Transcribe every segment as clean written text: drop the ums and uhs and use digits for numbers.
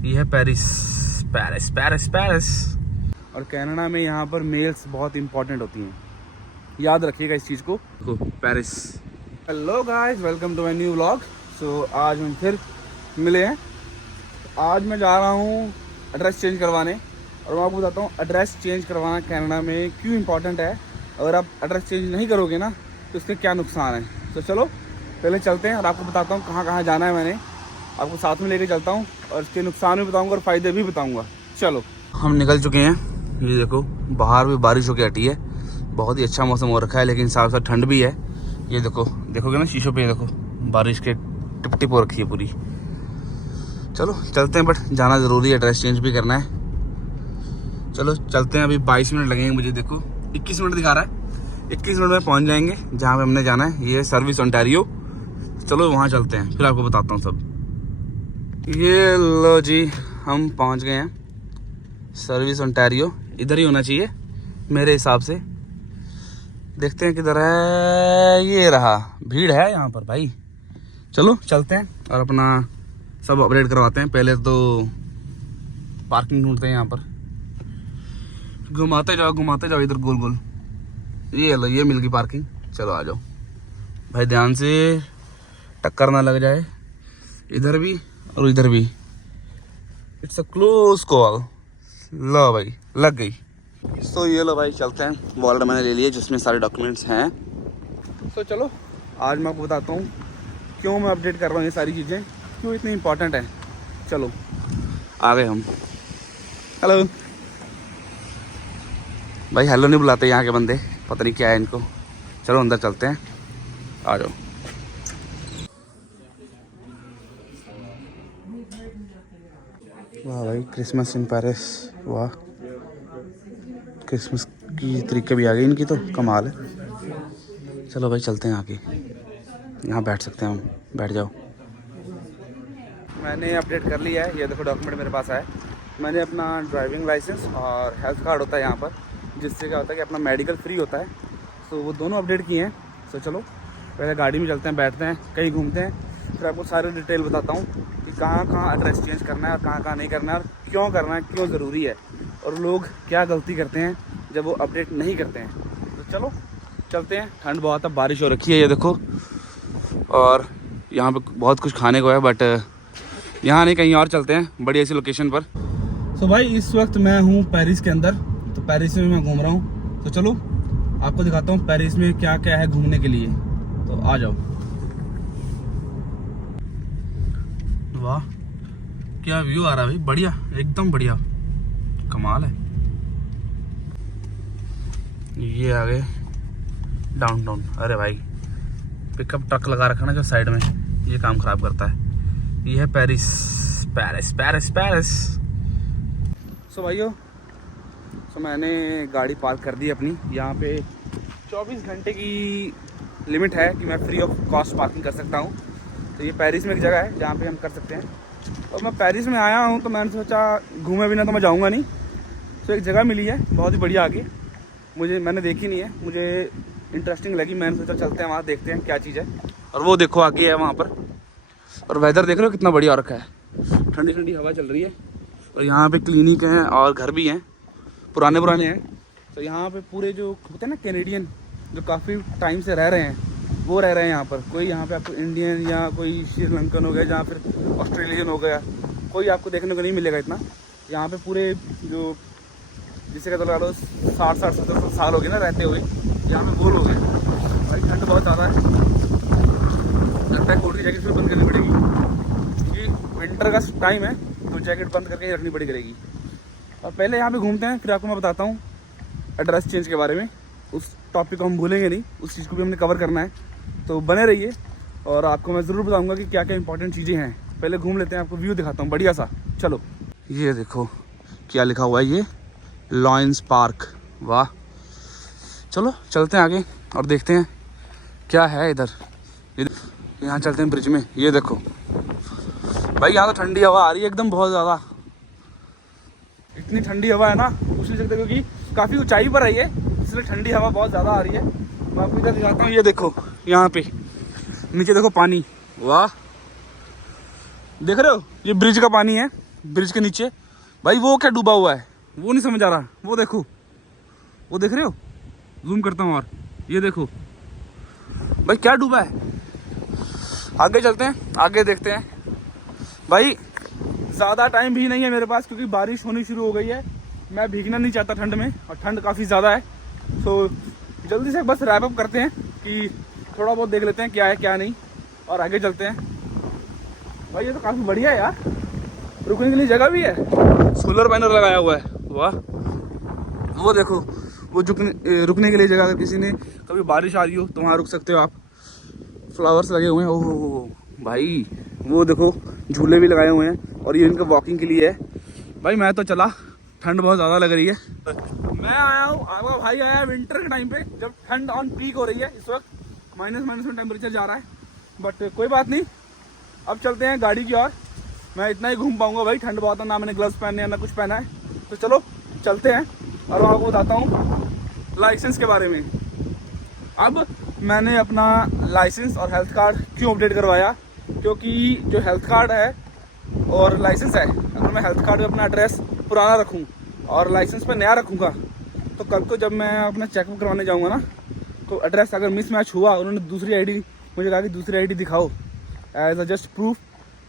ये है Paris, Paris Paris Paris. और कनाडा में यहाँ पर मेल्स बहुत इंपॉर्टेंट होती हैं, याद रखिएगा इस चीज़ को। Paris. Hello guys, welcome to my new vlog. So आज हम फिर मिले हैं। आज मैं जा रहा हूँ एड्रेस चेंज करवाने, और मैं आपको बताता हूँ एड्रेस चेंज करवाना कनाडा में क्यों इंपॉर्टेंट है। अगर आप एड्रेस चेंज नहीं करोगे ना तो इसके क्या नुकसान है। तो चलो पहले चलते हैं और आपको बताता हूँ कहाँ कहाँ जाना है। मैंने आपको साथ में लेके चलता हूँ और इसके नुकसान भी बताऊँगा और फ़ायदे भी बताऊँगा। चलो हम निकल चुके हैं। ये देखो बाहर भी बारिश होकर हटी है, बहुत ही अच्छा मौसम हो रखा है, लेकिन साथ साथ ठंड भी है। ये देखो, देखोगे ना शीशों पे, ये देखो बारिश के टिप टिप हो रखी है पूरी। चलो चलते हैं, बट जाना ज़रूरी है, ड्रेस चेंज भी करना है। चलो चलते हैं। अभी 22 मिनट लगेंगे मुझे, देखो 21 मिनट दिखा रहा है। 21 मिनट में पहुंच जाएंगे जहाँ पे हमने जाना है। ये है सर्विस ओंटारियो। चलो वहाँ चलते हैं, फिर आपको बताता हूँ सब। ये लो जी, हम पहुँच गए हैं सर्विस ओंटारियो। इधर ही होना चाहिए मेरे हिसाब से। देखते हैं किधर है। ये रहा, भीड़ है यहाँ पर भाई। चलो चलते हैं और अपना सब अपडेट करवाते हैं। पहले तो पार्किंग ढूंढते हैं यहाँ पर। घुमाते जाओ इधर गोल गोल। ये लो, ये मिल गई पार्किंग। चलो आ जाओ भाई, ध्यान से टक्कर ना लग जाए, इधर भी और इधर भी। It's a close call. लो भाई, लग गई। सो ये लो भाई, चलते हैं। वॉलेट मैंने ले लिया जिसमें सारे डॉक्यूमेंट्स हैं। सो चलो आज मैं आपको बताता हूँ क्यों मैं अपडेट कर रहा हूँ ये सारी चीज़ें, क्यों इतनी इंपॉर्टेंट है। चलो आ गए हम। हेलो भाई, हेलो नहीं बुलाते यहाँ के बंदे, पता नहीं क्या है इनको। चलो अंदर चलते हैं, आ जाओ। वाह भाई, क्रिसमस इन पेरिस। वाह, क्रिसमस की तरीके भी आ गई इनकी, तो कमाल है। चलो भाई चलते हैं आगे, यहाँ बैठ सकते हैं हम। बैठ जाओ। मैंने अपडेट कर लिया है, ये देखो डॉक्यूमेंट मेरे पास है। मैंने अपना ड्राइविंग लाइसेंस और हेल्थ कार्ड होता है यहाँ पर, जिससे क्या होता है कि अपना मेडिकल फ्री होता है। तो वो दोनों अपडेट किए हैं। तो चलो पहले गाड़ी में चलते हैं, बैठते हैं, कहीं घूमते हैं, फिर आपको सारे डिटेल बताता हूँ कि कहाँ कहाँ एड्रेस चेंज करना है और कहाँ कहाँ नहीं करना है, और क्यों करना है, क्यों ज़रूरी है, और लोग क्या गलती करते हैं जब वो अपडेट नहीं करते हैं। तो चलो चलते हैं। ठंड बहुत है, बारिश हो रखी है, ये देखो। और यहाँ पे बहुत कुछ खाने को है, बट यहाँ नहीं, कहीं और चलते हैं बड़ी ऐसी लोकेशन पर। तो भाई इस वक्त मैं हूँ पेरिस के अंदर, तो पेरिस में मैं घूम रहा हूँ। तो चलो आपको दिखाता हूँ पेरिस में क्या क्या है घूमने के लिए। तो आ जाओ। वाह क्या व्यू आ रहा है भाई, बढ़िया, एकदम बढ़िया, कमाल है। ये आ गए डाउनटाउन। अरे भाई पिकअप ट्रक लगा रखा ना जो साइड में, ये काम खराब करता है। ये है पेरिस, पेरिस पेरिस पेरिस। सो भाइयों, मैंने गाड़ी पार्क कर दी अपनी यहाँ पे। 24 घंटे की लिमिट है कि मैं फ्री ऑफ कॉस्ट पार्किंग कर सकता हूँ। तो ये पेरिस में एक जगह है जहाँ पे हम कर सकते हैं। और मैं पेरिस में आया हूँ तो मैंने सोचा घूमे बिना तो मैं जाऊँगा नहीं। तो एक जगह मिली है बहुत ही बढ़िया आगे, मैंने देखी नहीं है, मुझे इंटरेस्टिंग लगी। मैंने सोचा चलते हैं वहाँ, देखते हैं क्या चीज़ है। और वो देखो आगे है वहाँ पर। और वेदर देख रहे हो कितना बढ़िया हो रखा है, ठंडी ठंडी हवा चल रही है। और यहाँ पे क्लिनिक हैं और घर भी हैं, पुराने हैं। तो यहाँ पे पूरे जो होते हैं ना कैनेडियन, जो काफ़ी टाइम से रह रहे हैं, वो रह रहे हैं यहाँ पर। कोई यहाँ पे आपको इंडियन या कोई श्रीलंकन हो गया या फिर ऑस्ट्रेलियन हो गया, कोई आपको देखने को नहीं मिलेगा इतना। यहाँ पे पूरे जो जिससे कहते लगा लो 60-70 साल हो गए ना रहते हुए, यहाँ पे वो लोग हैं। भाई ठंड बहुत ज़्यादा है, लगता है कोट की जैकेट फिर बंद करनी पड़ेगी क्योंकि विंटर का टाइम है, तो जैकेट बंद करके रखनी पड़ेगी। और पहले यहाँ पे घूमते हैं, फिर आपको मैं बताता हूँ एड्रेस चेंज के बारे में। उस टॉपिक को हम भूलेंगे नहीं, उस चीज़ को भी हमने कवर करना है। तो बने रहिए और आपको मैं ज़रूर बताऊँगा कि क्या क्या इंपॉर्टेंट चीज़ें हैं। पहले घूम लेते हैं, आपको व्यू दिखाता हूँ बढ़िया सा। चलो ये देखो क्या लिखा हुआ है, ये लॉयंस पार्क। वाह, चलो चलते हैं आगे और देखते हैं क्या है इधर। यहाँ चलते हैं ब्रिज में। ये देखो भाई, यहाँ तो ठंडी हवा आ रही है एकदम, बहुत ज़्यादा। इतनी ठंडी हवा है ना, पूछ नहीं सकते, क्योंकि काफ़ी ऊंचाई पर है ये, इसलिए ठंडी हवा बहुत ज़्यादा आ रही है। मैं आपको इधर दिखाता हूँ। ये देखो यहाँ पे नीचे देखो पानी। वाह, देख रहे हो, ये ब्रिज का पानी है। ब्रिज के नीचे। भाई वो क्या डूबा हुआ है वो नहीं समझ आ रहा। वो देखो, वो देख रहे हो, जूम करता हूँ और ये देखो भाई क्या डूबा है। आगे चलते हैं, आगे देखते हैं। भाई ज़्यादा टाइम भी नहीं है मेरे पास क्योंकि बारिश होनी शुरू हो गई है। मैं भीगना नहीं चाहता ठंड में और ठंड काफ़ी ज़्यादा है। तो जल्दी से बस रैप अप करते हैं कि थोड़ा बहुत देख लेते हैं क्या है क्या नहीं और आगे चलते हैं। भाई ये तो काफ़ी बढ़िया है यार, रुकने के लिए जगह भी है, सोलर पैनल लगाया हुआ है। वाह, वो देखो वो रुकने के लिए जगह, अगर किसी ने कभी बारिश आ रही हो तो वहाँ रुक सकते हो आप। फ्लावर्स लगे हुए हैं। ओह भाई वो देखो झूले भी लगाए हुए हैं और ये इनका वॉकिंग के लिए है। भाई मैं तो चला, ठंड बहुत ज़्यादा लग रही है। मैं आया हूँ, आपका भाई आया विंटर के टाइम पे जब ठंड ऑन पीक हो रही है। इस वक्त माइनस में टेम्परेचर जा रहा है, बट कोई बात नहीं। अब चलते हैं गाड़ी की ओर। मैं इतना ही घूम पाऊंगा भाई, ठंड बहुत है, ना मैंने ग्लव्स पहने हैं ना कुछ पहना है। तो चलो चलते हैं और आपको बताता हूँ लाइसेंस के बारे में। अब मैंने अपना लाइसेंस और हेल्थ कार्ड क्यों अपडेट करवाया, क्योंकि जो हेल्थ कार्ड है और लाइसेंस है, अगर मैं हेल्थ कार्ड में अपना एड्रेस पुराना रखूँ और लाइसेंस पे नया रखूँगा तो कल को जब मैं अपना चेकअप करवाने जाऊँगा ना, तो एड्रेस अगर मिसमैच हुआ, उन्होंने दूसरी आईडी मुझे कहा कि दूसरी आईडी दिखाओ एज अ जस्ट प्रूफ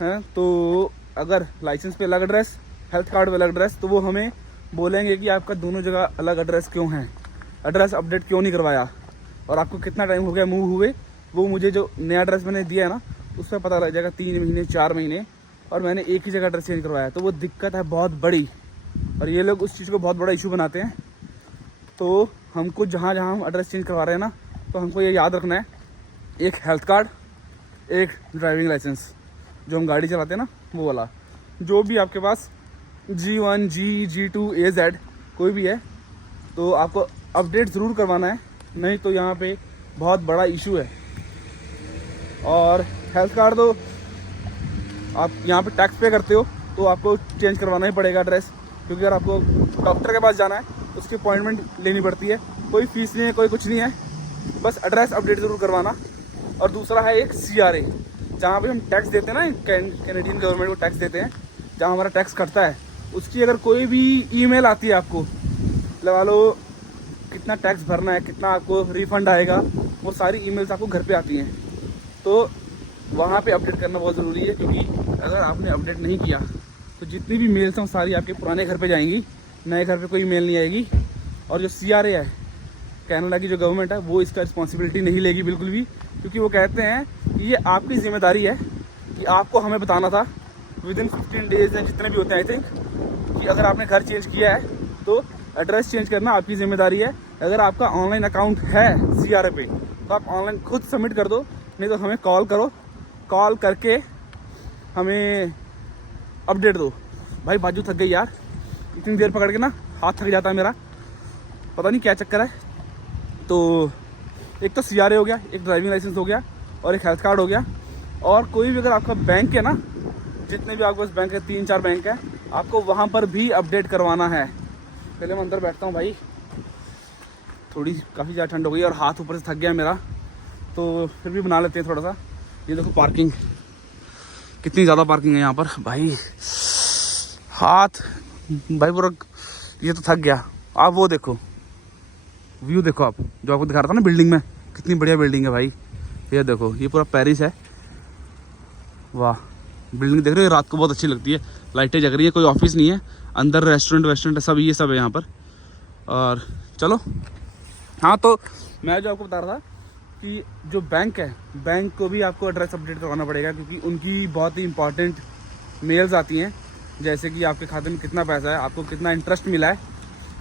है, तो अगर लाइसेंस पे अलग एड्रेस, हेल्थ कार्ड पे अलग एड्रेस, तो वो हमें बोलेंगे कि आपका दोनों जगह अलग एड्रेस क्यों है, एड्रेस अपडेट क्यों नहीं करवाया और आपको कितना टाइम हो गया मूव हुए। वो मुझे जो नया एड्रेस मैंने दिया है ना, उस पर पता लग जाएगा 3 महीने 4 महीने, और मैंने एक ही जगह एड्रेस चेंज करवाया। तो वो दिक्कत है बहुत बड़ी, और ये लोग उस चीज़ को बहुत बड़ा इशू बनाते हैं। तो हमको जहाँ जहाँ हम एड्रेस चेंज करवा रहे हैं ना, तो हमको ये याद रखना है, एक हेल्थ कार्ड, एक ड्राइविंग लाइसेंस, जो हम गाड़ी चलाते हैं ना वो वाला, जो भी आपके पास G1 G2 AZ कोई भी है, तो आपको अपडेट ज़रूर करवाना है, नहीं तो यहाँ पे बहुत बड़ा इशू है। और हेल्थ कार्ड तो आप यहाँ पे टैक्स पे करते हो तो आपको चेंज करवाना ही पड़ेगा एड्रेस, क्योंकि अगर आपको डॉक्टर के पास जाना है उसकी अपॉइंटमेंट लेनी पड़ती है, कोई फीस नहीं है, कोई कुछ नहीं है, बस एड्रेस अपडेट ज़रूर करवाना। और दूसरा है एक CRA, जहाँ पे हम टैक्स देते हैं ना, कैनेडियन गवर्नमेंट को टैक्स देते हैं, जहाँ हमारा टैक्स कटता है, उसकी अगर कोई भी ईमेल आती है आपको, लगा लो कितना टैक्स भरना है, कितना आपको रिफ़ंड आएगा, वो सारी ईमेल्स आपको घर पे आती हैं। तो वहाँ पे अपडेट करना बहुत ज़रूरी है, क्योंकि अगर आपने अपडेट नहीं किया तो जितनी भी मेल्स हैं सारी आपके पुराने घर पे जाएंगी, नए घर पे कोई मेल नहीं आएगी। और जो CRA है, कनाडा की जो गवर्नमेंट है, वो इसका रिस्पॉन्सिबिलिटी नहीं लेगी बिल्कुल भी, क्योंकि वो कहते हैं कि ये आपकी जिम्मेदारी है कि आपको हमें बताना था विदिन 15 डेज या जितने भी होते हैं आई थिंक, कि अगर आपने घर चेंज किया है तो एड्रेस चेंज करना आपकी जिम्मेदारी है। अगर आपका ऑनलाइन अकाउंट है CRA पे तो आप ऑनलाइन खुद सबमिट कर दो, नहीं तो हमें कॉल करो, कॉल करके हमें अपडेट दो। भाई बाजू थक गई यार, इतनी देर पकड़ के ना हाथ थक जाता है मेरा, पता नहीं क्या चक्कर है। तो एक तो CRA हो गया, एक ड्राइविंग लाइसेंस हो गया और एक हेल्थ कार्ड हो गया। और कोई भी अगर आपका बैंक है ना, जितने भी आपके पास बैंक है, 3-4 बैंक है, आपको वहाँ पर भी अपडेट करवाना है। पहले मैं अंदर बैठता हूँ भाई, थोड़ी काफ़ी ज़्यादा ठंड हो गई और हाथ ऊपर से थक गया मेरा, तो फिर भी बना लेते हैं थोड़ा सा। ये देखो पार्किंग, कितनी ज़्यादा पार्किंग है यहाँ पर भाई, हाथ भाई पूरा, ये तो थक गया। आप वो देखो व्यू, देखो आप, जो आपको दिखा रहा था ना बिल्डिंग में, कितनी बढ़िया बिल्डिंग है भाई। ये देखो, ये पूरा पेरिस है। वाह, बिल्डिंग देख रहे हो, रात को बहुत अच्छी लगती है, लाइटें जग रही है, कोई ऑफिस नहीं है, अंदर रेस्टोरेंट सब ये सब है यहाँ पर। और चलो, हाँ तो मैं जो आपको बता रहा था कि जो बैंक है, बैंक को भी आपको एड्रेस अपडेट करवाना पड़ेगा, क्योंकि उनकी बहुत ही इंपॉर्टेंट मेल्स आती हैं, जैसे कि आपके खाते में कितना पैसा है, आपको कितना इंटरेस्ट मिला है,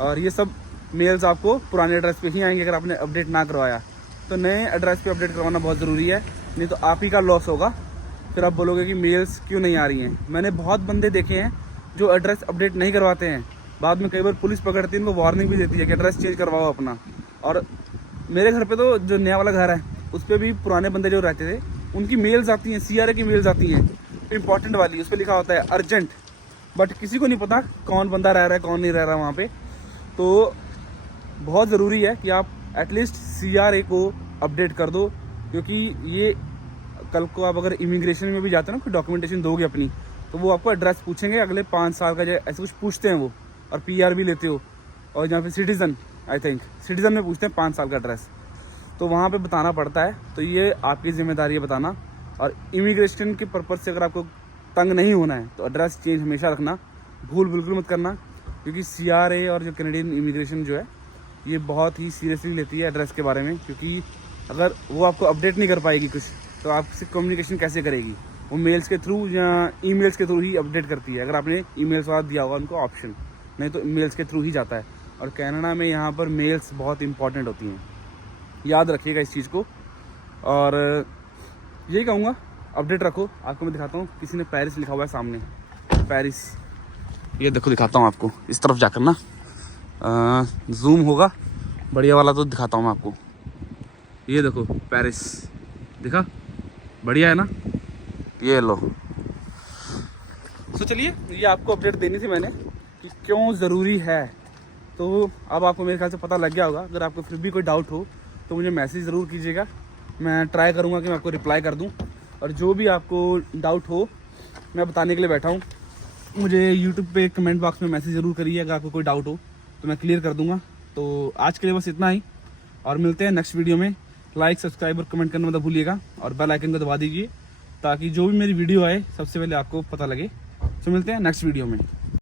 और ये सब मेल्स आपको पुराने एड्रेस पे ही आएंगे अगर आपने अपडेट ना करवाया। तो नए एड्रेस पे अपडेट करवाना बहुत ज़रूरी है, नहीं तो आप ही का लॉस होगा। फिर आप बोलोगे कि मेल्स क्यों नहीं आ रही हैं। मैंने बहुत बंदे देखे हैं जो एड्रेस अपडेट नहीं करवाते हैं, बाद में कई बार पुलिस पकड़ती है, उनको वार्निंग भी देती है कि एड्रेस चेंज करवाओ अपना। और मेरे घर पे तो जो नया वाला घर है, उस पर भी पुराने बंदे जो रहते थे, उनकी मेल्स आती हैं, CRA की मेल्स आती हैं, इंपॉर्टेंट वाली, उस पर लिखा होता है अर्जेंट, बट किसी को नहीं पता कौन बंदा रह रहा है कौन नहीं रह रहा वहाँ पे। तो बहुत ज़रूरी है कि आप एटलीस्ट CRA को अपडेट कर दो, क्योंकि ये कल को आप अगर इमिग्रेशन में भी जाते हो ना, कोई डॉक्यूमेंटेशन दोगे अपनी, तो वो आपको एड्रेस पूछेंगे अगले 5 साल का, जो ऐसे कुछ पूछते हैं वो। और PR भी लेते हो, और जहाँ पे सिटीज़न, आई थिंक सिटीज़न में पूछते हैं 5 साल का एड्रेस, तो वहाँ पे बताना पड़ता है। तो ये आपकी जिम्मेदारी है बताना। और इमिग्रेशन के पर्पज़ से अगर आपको तंग नहीं होना है तो एड्रेस चेंज हमेशा रखना, भूल बिल्कुल मत करना, क्योंकि CRA और जो कैनेडियन इमिग्रेशन जो है ये बहुत ही सीरियसली लेती है एड्रेस के बारे में। क्योंकि अगर वो आपको अपडेट नहीं कर पाएगी कुछ, तो आपसे कम्युनिकेशन कैसे करेगी? वो मेल्स के थ्रू या ईमेल्स के थ्रू ही अपडेट करती है, अगर आपने ईमेल्स वाला दिया होगा उनको ऑप्शन, नहीं तो मेल्स के थ्रू ही जाता है। और कनाडा में यहाँ पर मेल्स बहुत इंपॉर्टेंट होती हैं, याद रखिएगा इस चीज़ को। और यही कहूँगा, अपडेट रखो। आपको मैं दिखाता हूँ, किसी ने पेरिस लिखा हुआ है सामने, पेरिस, ये देखो दिखाता हूँ आपको, इस तरफ जाकर ना जूम होगा बढ़िया वाला तो दिखाता हूँ मैं आपको। ये देखो पेरिस, दिखा? बढ़िया है ना, ये लो। तो चलिए, ये आपको अपडेट देनी थी मैंने कि क्यों ज़रूरी है। तो अब आपको मेरे ख्याल से पता लग गया होगा। अगर आपको फिर भी कोई डाउट हो तो मुझे मैसेज ज़रूर कीजिएगा, मैं ट्राई करूँगा कि मैं आपको रिप्लाई कर दूँ। और जो भी आपको डाउट हो मैं बताने के लिए बैठा हूँ। मुझे यूट्यूब पे कमेंट बॉक्स में मैसेज ज़रूर करिए, अगर आपको कोई डाउट हो तो मैं क्लियर कर दूँगा। तो आज के लिए बस इतना ही, और मिलते हैं नेक्स्ट वीडियो में। लाइक, सब्सक्राइब और कमेंट करना मत भूलिएगा, और बेल आइकन को दबा दीजिए ताकि जो भी मेरी वीडियो आए सबसे पहले आपको पता लगे। तो मिलते हैं नेक्स्ट वीडियो में।